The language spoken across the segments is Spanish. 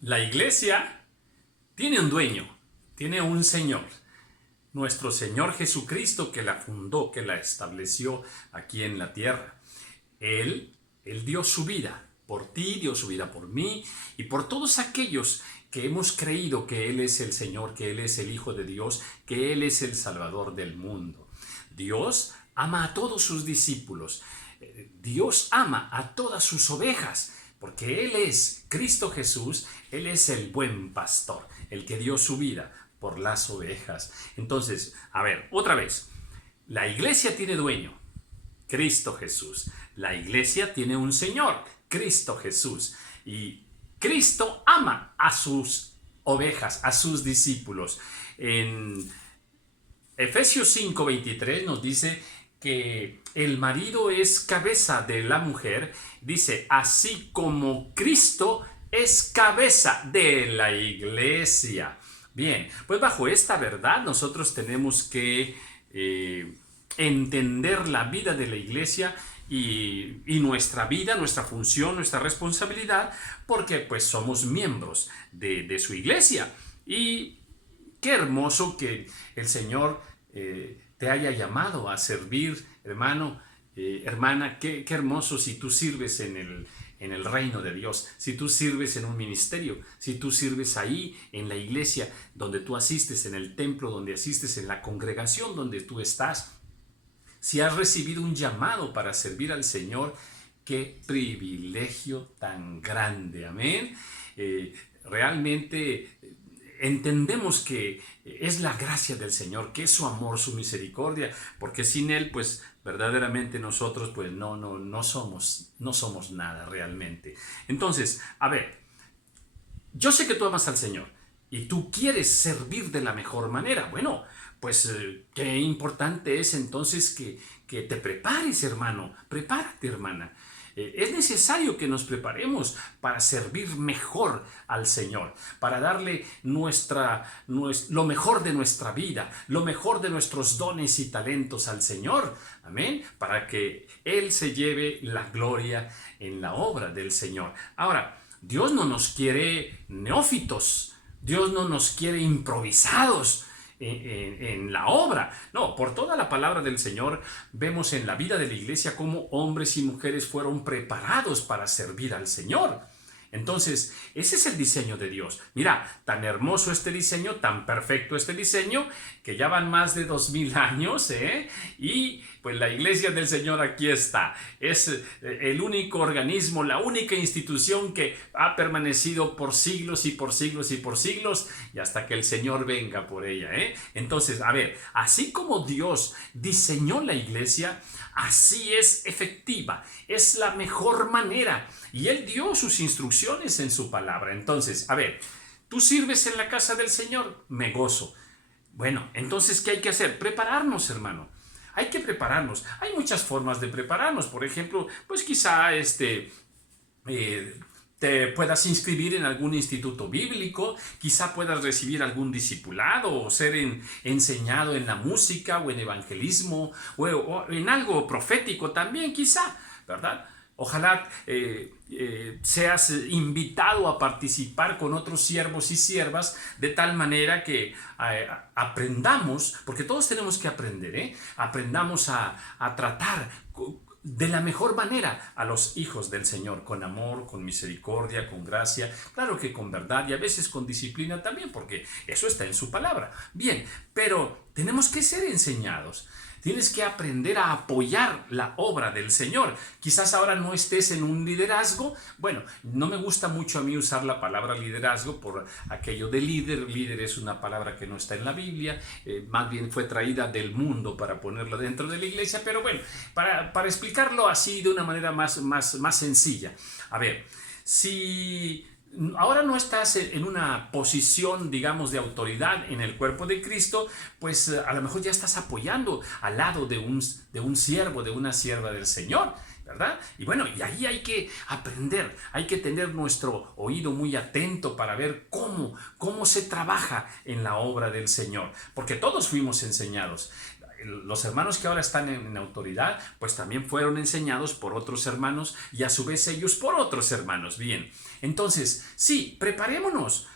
La iglesia tiene un dueño, tiene un Señor. Nuestro Señor Jesucristo, que la fundó, que la estableció aquí en la tierra. Él dio su vida por ti, dio su vida por mí y por todos aquellos que hemos creído que Él es el Señor, que Él es el Hijo de Dios, que Él es el Salvador del mundo. Dios ama a todos sus discípulos. Dios ama a todas sus ovejas, porque Él es Cristo Jesús, Él es el buen pastor, el que dio su vida por las ovejas. Entonces, a ver, otra vez, la iglesia tiene dueño, Cristo Jesús. La iglesia tiene un Señor, Cristo Jesús. Y Cristo ama a sus ovejas, a sus discípulos. En Efesios 5:23 nos dice que el marido es cabeza de la mujer. Dice, así como Cristo es cabeza de la iglesia. Bien, pues bajo esta verdad nosotros tenemos que entender la vida de la iglesia y nuestra vida, nuestra función, nuestra responsabilidad, porque pues somos miembros de su iglesia. Y qué hermoso que el Señor te haya llamado a servir, hermano, hermana, qué hermoso si tú sirves en el reino de Dios, si tú sirves en un ministerio, si tú sirves ahí en la iglesia donde tú asistes, en el templo donde asistes, en la congregación donde tú estás, si has recibido un llamado para servir al Señor, qué privilegio tan grande, amén. Realmente entendemos que es la gracia del Señor, que es su amor, su misericordia, porque sin Él, pues verdaderamente nosotros, pues no somos nada realmente. Entonces, a ver, yo sé que tú amas al Señor y tú quieres servir de la mejor manera. Bueno, pues qué importante es entonces que te prepares, hermano. Prepárate, hermana. Es necesario que nos preparemos para servir mejor al Señor, para darle lo mejor de nuestra vida, lo mejor de nuestros dones y talentos al Señor. Amén. Para que Él se lleve la gloria en la obra del Señor. Ahora, Dios no nos quiere neófitos, Dios no nos quiere improvisados en la obra. No, por toda la palabra del Señor vemos en la vida de la iglesia cómo hombres y mujeres fueron preparados para servir al Señor. Entonces, ese es el diseño de Dios. Mira, tan hermoso este diseño, tan perfecto este diseño, que ya van más de 2000 años, y pues la iglesia del Señor aquí está. Es el único organismo, la única institución que ha permanecido por siglos y por siglos y por siglos, y hasta que el Señor venga por ella, Entonces, a ver, así como Dios diseñó la iglesia, así es efectiva, es la mejor manera, y Él dio sus instrucciones en su palabra. Entonces, a ver, tú sirves en la casa del Señor, me gozo. Bueno, entonces, ¿qué hay que hacer? Prepararnos, hermano. Hay que prepararnos. Hay muchas formas de prepararnos. Por ejemplo, pues quizá te puedas inscribir en algún instituto bíblico, quizá puedas recibir algún discipulado o ser enseñado en la música o en evangelismo o en algo profético también, quizá, ¿verdad? Ojalá seas invitado a participar con otros siervos y siervas de tal manera que aprendamos, porque todos tenemos que aprender, aprendamos a tratar de la mejor manera a los hijos del Señor, con amor, con misericordia, con gracia, claro que con verdad y a veces con disciplina también, porque eso está en su palabra. Bien, pero tenemos que ser enseñados. Tienes que aprender a apoyar la obra del Señor. Quizás ahora no estés en un liderazgo. Bueno, no me gusta mucho a mí usar la palabra liderazgo por aquello de líder. Líder es una palabra que no está en la Biblia. Más bien fue traída del mundo para ponerla dentro de la iglesia. Pero bueno, para explicarlo así de una manera más sencilla. A ver, si ahora no estás en una posición, digamos, de autoridad en el cuerpo de Cristo, pues a lo mejor ya estás apoyando al lado de un siervo, de una sierva del Señor, ¿verdad? Y bueno, y ahí hay que aprender, hay que tener nuestro oído muy atento para ver cómo se trabaja en la obra del Señor, porque todos fuimos enseñados. los hermanos que ahora están en autoridad, pues también fueron enseñados por otros hermanos y a su vez ellos por otros hermanos. Bien, entonces, sí, preparémonos.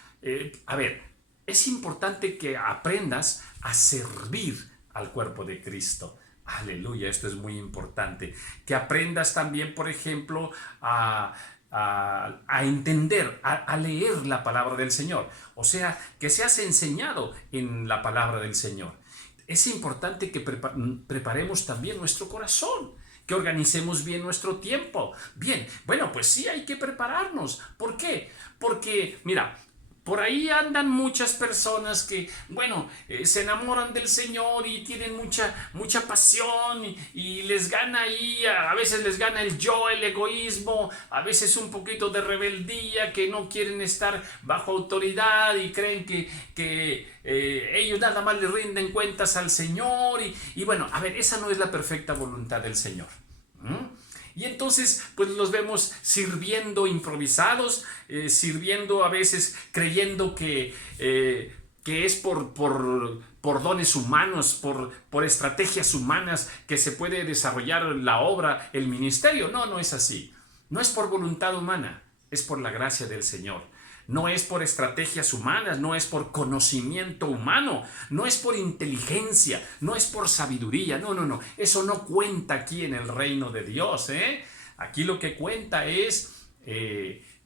A ver, es importante que aprendas a servir al cuerpo de Cristo. Aleluya, esto es muy importante. Que aprendas también, por ejemplo, a entender, a leer la palabra del Señor. O sea, que seas enseñado en la palabra del Señor. Es importante que preparemos también nuestro corazón, que organicemos bien nuestro tiempo. Bien, bueno, pues sí hay que prepararnos. ¿Por qué? Porque, mira, por ahí andan muchas personas que, bueno, se enamoran del Señor y tienen mucha pasión y les gana ahí, a veces les gana el yo, el egoísmo, a veces un poquito de rebeldía, que no quieren estar bajo autoridad y creen que ellos nada más le rinden cuentas al Señor y bueno, a ver, esa no es la perfecta voluntad del Señor. Y entonces pues los vemos sirviendo improvisados, sirviendo a veces creyendo que es por dones humanos, por estrategias humanas que se puede desarrollar la obra, el ministerio. No, no es así. No es por voluntad humana, es por la gracia del Señor. No es por estrategias humanas, no es por conocimiento humano, no es por inteligencia, no es por sabiduría. No, no, no. Eso no cuenta aquí en el reino de Dios. Aquí lo que cuenta es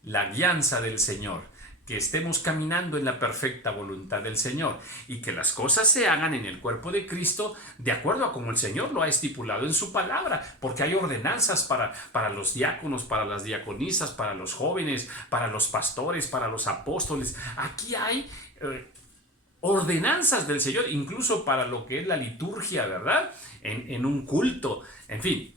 la guianza del Señor. Que estemos caminando en la perfecta voluntad del Señor y que las cosas se hagan en el cuerpo de Cristo de acuerdo a como el Señor lo ha estipulado en su palabra, porque hay ordenanzas para los diáconos, para las diaconisas, para los jóvenes, para los pastores, para los apóstoles. Aquí hay ordenanzas del Señor, incluso para lo que es la liturgia, ¿verdad? En un culto, en fin,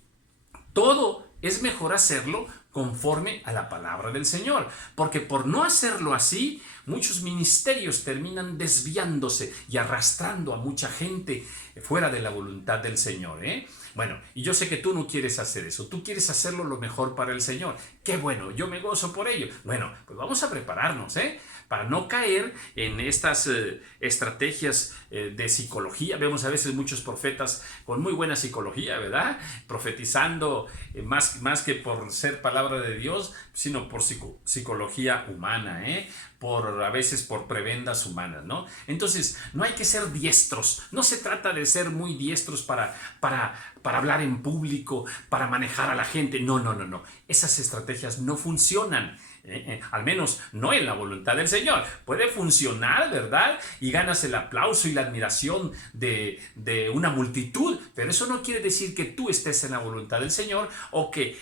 todo es mejor hacerlo conforme a la palabra del Señor, porque por no hacerlo así, muchos ministerios terminan desviándose y arrastrando a mucha gente fuera de la voluntad del Señor. Bueno, y yo sé que tú no quieres hacer eso, tú quieres hacerlo lo mejor para el Señor. Qué bueno, yo me gozo por ello. Bueno, pues vamos a prepararnos, para no caer en estas estrategias de psicología. Vemos a veces muchos profetas con muy buena psicología, ¿verdad? Profetizando más que por ser palabra de Dios, sino por psicología humana, a veces por prebendas humanas, ¿no? Entonces, no hay que ser diestros. No se trata de ser muy diestros para hablar en público, para manejar a la gente. No, no, no, no. Esas estrategias no funcionan. Al menos no en la voluntad del Señor. Puede funcionar, ¿verdad? Y ganas el aplauso y la admiración de una multitud, pero eso no quiere decir que tú estés en la voluntad del Señor o que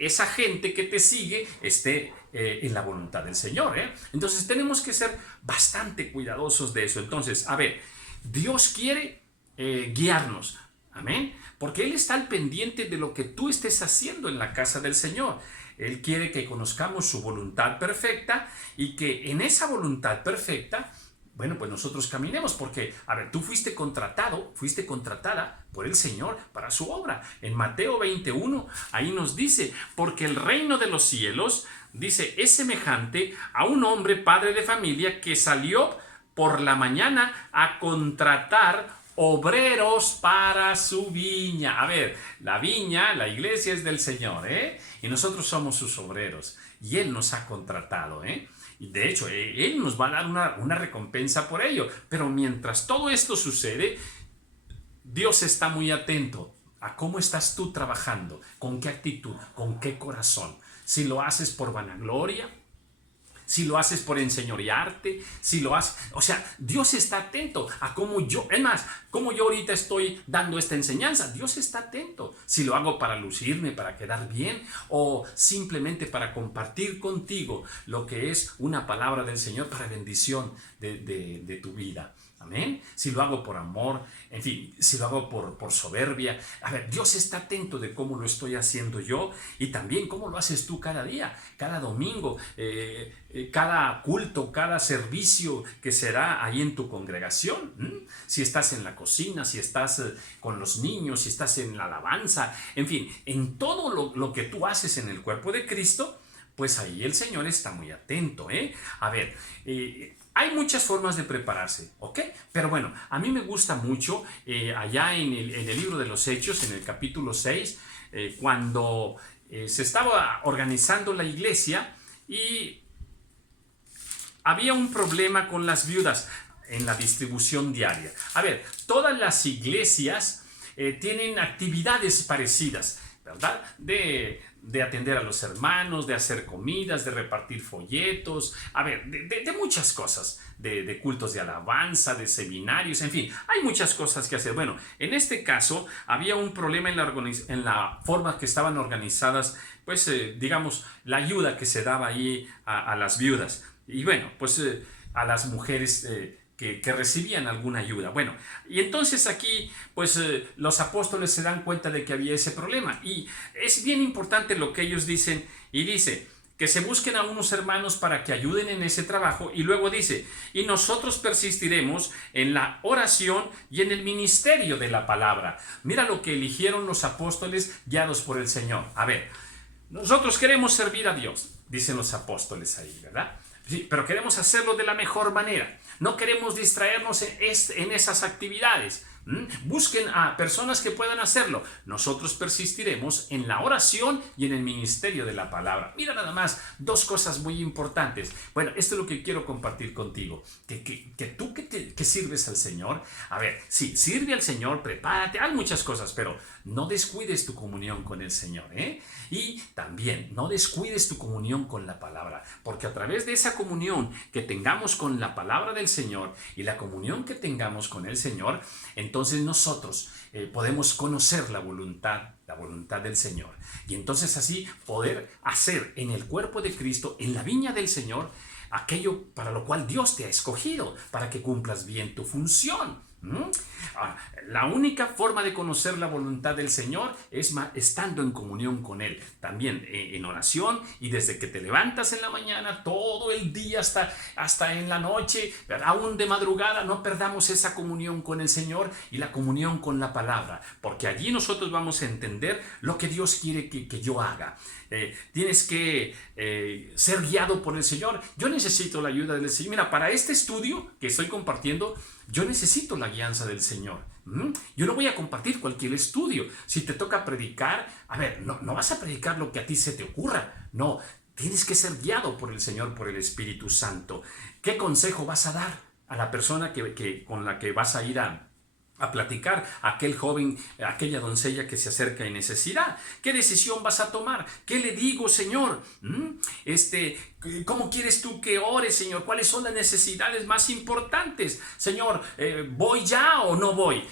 esa gente que te sigue esté en la voluntad del Señor. Entonces tenemos que ser bastante cuidadosos de eso. Entonces, a ver, Dios quiere guiarnos. Amén. Porque Él está al pendiente de lo que tú estés haciendo en la casa del Señor. Él quiere que conozcamos su voluntad perfecta y que en esa voluntad perfecta, bueno, pues nosotros caminemos, porque, a ver, tú fuiste contratada por el Señor para su obra. En Mateo 21, ahí nos dice, porque el reino de los cielos, dice, es semejante a un hombre padre de familia que salió por la mañana a contratar obreros para su viña. A ver, la viña, la iglesia es del Señor, y nosotros somos sus obreros, y Él nos ha contratado, y de hecho, Él nos va a dar una recompensa por ello. Pero mientras todo esto sucede, Dios está muy atento a cómo estás tú trabajando, con qué actitud, con qué corazón. Si lo haces por vanagloria, si lo haces por enseñorearte, si lo haces... O sea, Dios está atento a cómo yo... Es más, cómo yo ahorita estoy dando esta enseñanza. Dios está atento. Si lo hago para lucirme, para quedar bien, o simplemente para compartir contigo lo que es una palabra del Señor para bendición de tu vida. Amén. Si lo hago por amor, en fin, si lo hago por soberbia. A ver, Dios está atento de cómo lo estoy haciendo yo y también cómo lo haces tú cada día, cada domingo, cada culto, cada servicio que será ahí en tu congregación. Si estás en la cocina, si estás con los niños, si estás en la alabanza, en fin, en todo lo que tú haces en el cuerpo de Cristo, pues ahí el Señor está muy atento. A ver, hay muchas formas de prepararse, ¿ok? Pero bueno, a mí me gusta mucho allá en el libro de los Hechos, en el capítulo 6, cuando se estaba organizando la iglesia y había un problema con las viudas en la distribución diaria. A ver, todas las iglesias tienen actividades parecidas, ¿verdad? De atender a los hermanos, de hacer comidas, de repartir folletos, a ver, de muchas cosas, de cultos de alabanza, de seminarios, en fin, hay muchas cosas que hacer. Bueno, en este caso había un problema en la forma que estaban organizadas, pues digamos, la ayuda que se daba ahí a las viudas. Y bueno, pues a las mujeres que recibían alguna ayuda. Bueno, y entonces aquí, pues los apóstoles se dan cuenta de que había ese problema. Y es bien importante lo que ellos dicen. Y dice que se busquen a unos hermanos para que ayuden en ese trabajo. Y luego dice, y nosotros persistiremos en la oración y en el ministerio de la palabra. Mira lo que eligieron los apóstoles guiados por el Señor. A ver, nosotros queremos servir a Dios, dicen los apóstoles ahí, ¿verdad? Sí, pero queremos hacerlo de la mejor manera. No queremos distraernos en esas actividades. Busquen a personas que puedan hacerlo. Nosotros persistiremos en la oración y en el ministerio de la palabra. Mira nada más, dos cosas muy importantes. Bueno, esto es lo que quiero compartir contigo. Que tú que sirves al Señor, a ver, sí, sirve al Señor, prepárate, hay muchas cosas, pero no descuides tu comunión con el Señor, ¿eh? Y también no descuides tu comunión con la palabra, porque a través de esa comunión que tengamos con la palabra del Señor y la comunión que tengamos con el Señor, entonces nosotros podemos conocer la voluntad del Señor. Y entonces así poder hacer en el cuerpo de Cristo, en la viña del Señor, aquello para lo cual Dios te ha escogido, para que cumplas bien tu función. La única forma de conocer la voluntad del Señor es estando en comunión con Él, también en oración, y desde que te levantas en la mañana, todo el día hasta en la noche, aún de madrugada, no perdamos esa comunión con el Señor y la comunión con la palabra, porque allí nosotros vamos a entender lo que Dios quiere que yo haga. Tienes que ser guiado por el Señor. Yo necesito la ayuda del Señor. Mira, para este estudio que estoy compartiendo, yo necesito la guianza del Señor. Yo no voy a compartir cualquier estudio. Si te toca predicar, a ver, no vas a predicar lo que a ti se te ocurra. No, tienes que ser guiado por el Señor, por el Espíritu Santo. ¿Qué consejo vas a dar a la persona con la que vas a ir a platicar, a aquel joven, a aquella doncella que se acerca en necesidad? ¿Qué decisión vas a tomar? ¿Qué le digo, Señor? ¿Cómo quieres tú que ore, Señor? ¿Cuáles son las necesidades más importantes? Señor, ¿voy ya o no voy?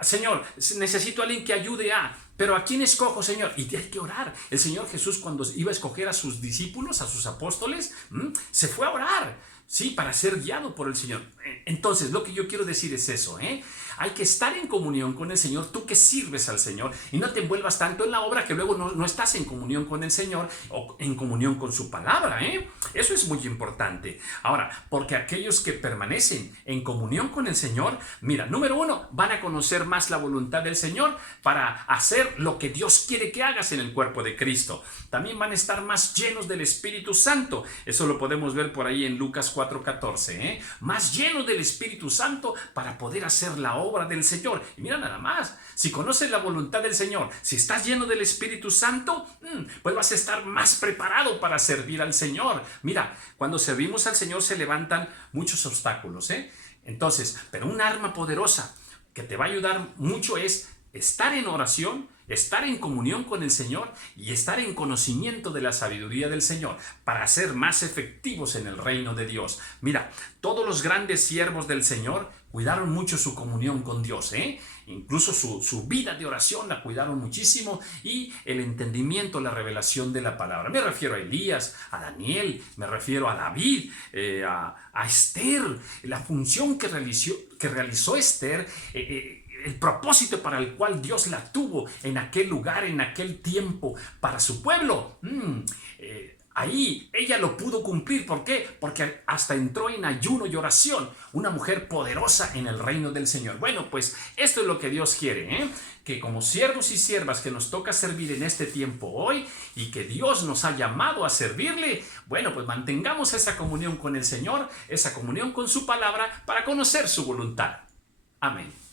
Señor, necesito a alguien que ayude a... Pero ¿a quién escojo, Señor? Y hay que orar. El Señor Jesús, cuando iba a escoger a sus discípulos, a sus apóstoles, se fue a orar, ¿sí? Para ser guiado por el Señor. Entonces, lo que yo quiero decir es eso, Hay que estar en comunión con el Señor, tú que sirves al Señor, y no te envuelvas tanto en la obra que luego no estás en comunión con el Señor o en comunión con su palabra, Eso es muy importante. Ahora, porque aquellos que permanecen en comunión con el Señor, mira, número uno, van a conocer más la voluntad del Señor para hacer lo que Dios quiere que hagas en el cuerpo de Cristo. También van a estar más llenos del Espíritu Santo. Eso lo podemos ver por ahí en Lucas 4:14, Más llenos del Espíritu Santo para poder hacer la obra del Señor. Y mira nada más, si conoces la voluntad del Señor, si estás lleno del Espíritu Santo, pues vas a estar más preparado para servir al Señor. Mira, cuando servimos al Señor se levantan muchos obstáculos, Entonces, pero un arma poderosa que te va a ayudar mucho es estar en oración, estar en comunión con el Señor y estar en conocimiento de la sabiduría del Señor para ser más efectivos en el reino de Dios. Mira, todos los grandes siervos del Señor cuidaron mucho su comunión con Dios, Incluso su vida de oración la cuidaron muchísimo, y el entendimiento, la revelación de la palabra. Me refiero a Elías, a Daniel, me refiero a David, a Esther, la función que realizó Esther, el propósito para el cual Dios la tuvo en aquel lugar, en aquel tiempo, para su pueblo. Ahí ella lo pudo cumplir. ¿Por qué? Porque hasta entró en ayuno y oración. Una mujer poderosa en el reino del Señor. Bueno, pues esto es lo que Dios quiere, ¿eh? Que como siervos y siervas que nos toca servir en este tiempo hoy y que Dios nos ha llamado a servirle, bueno, pues mantengamos esa comunión con el Señor, esa comunión con su palabra para conocer su voluntad. Amén.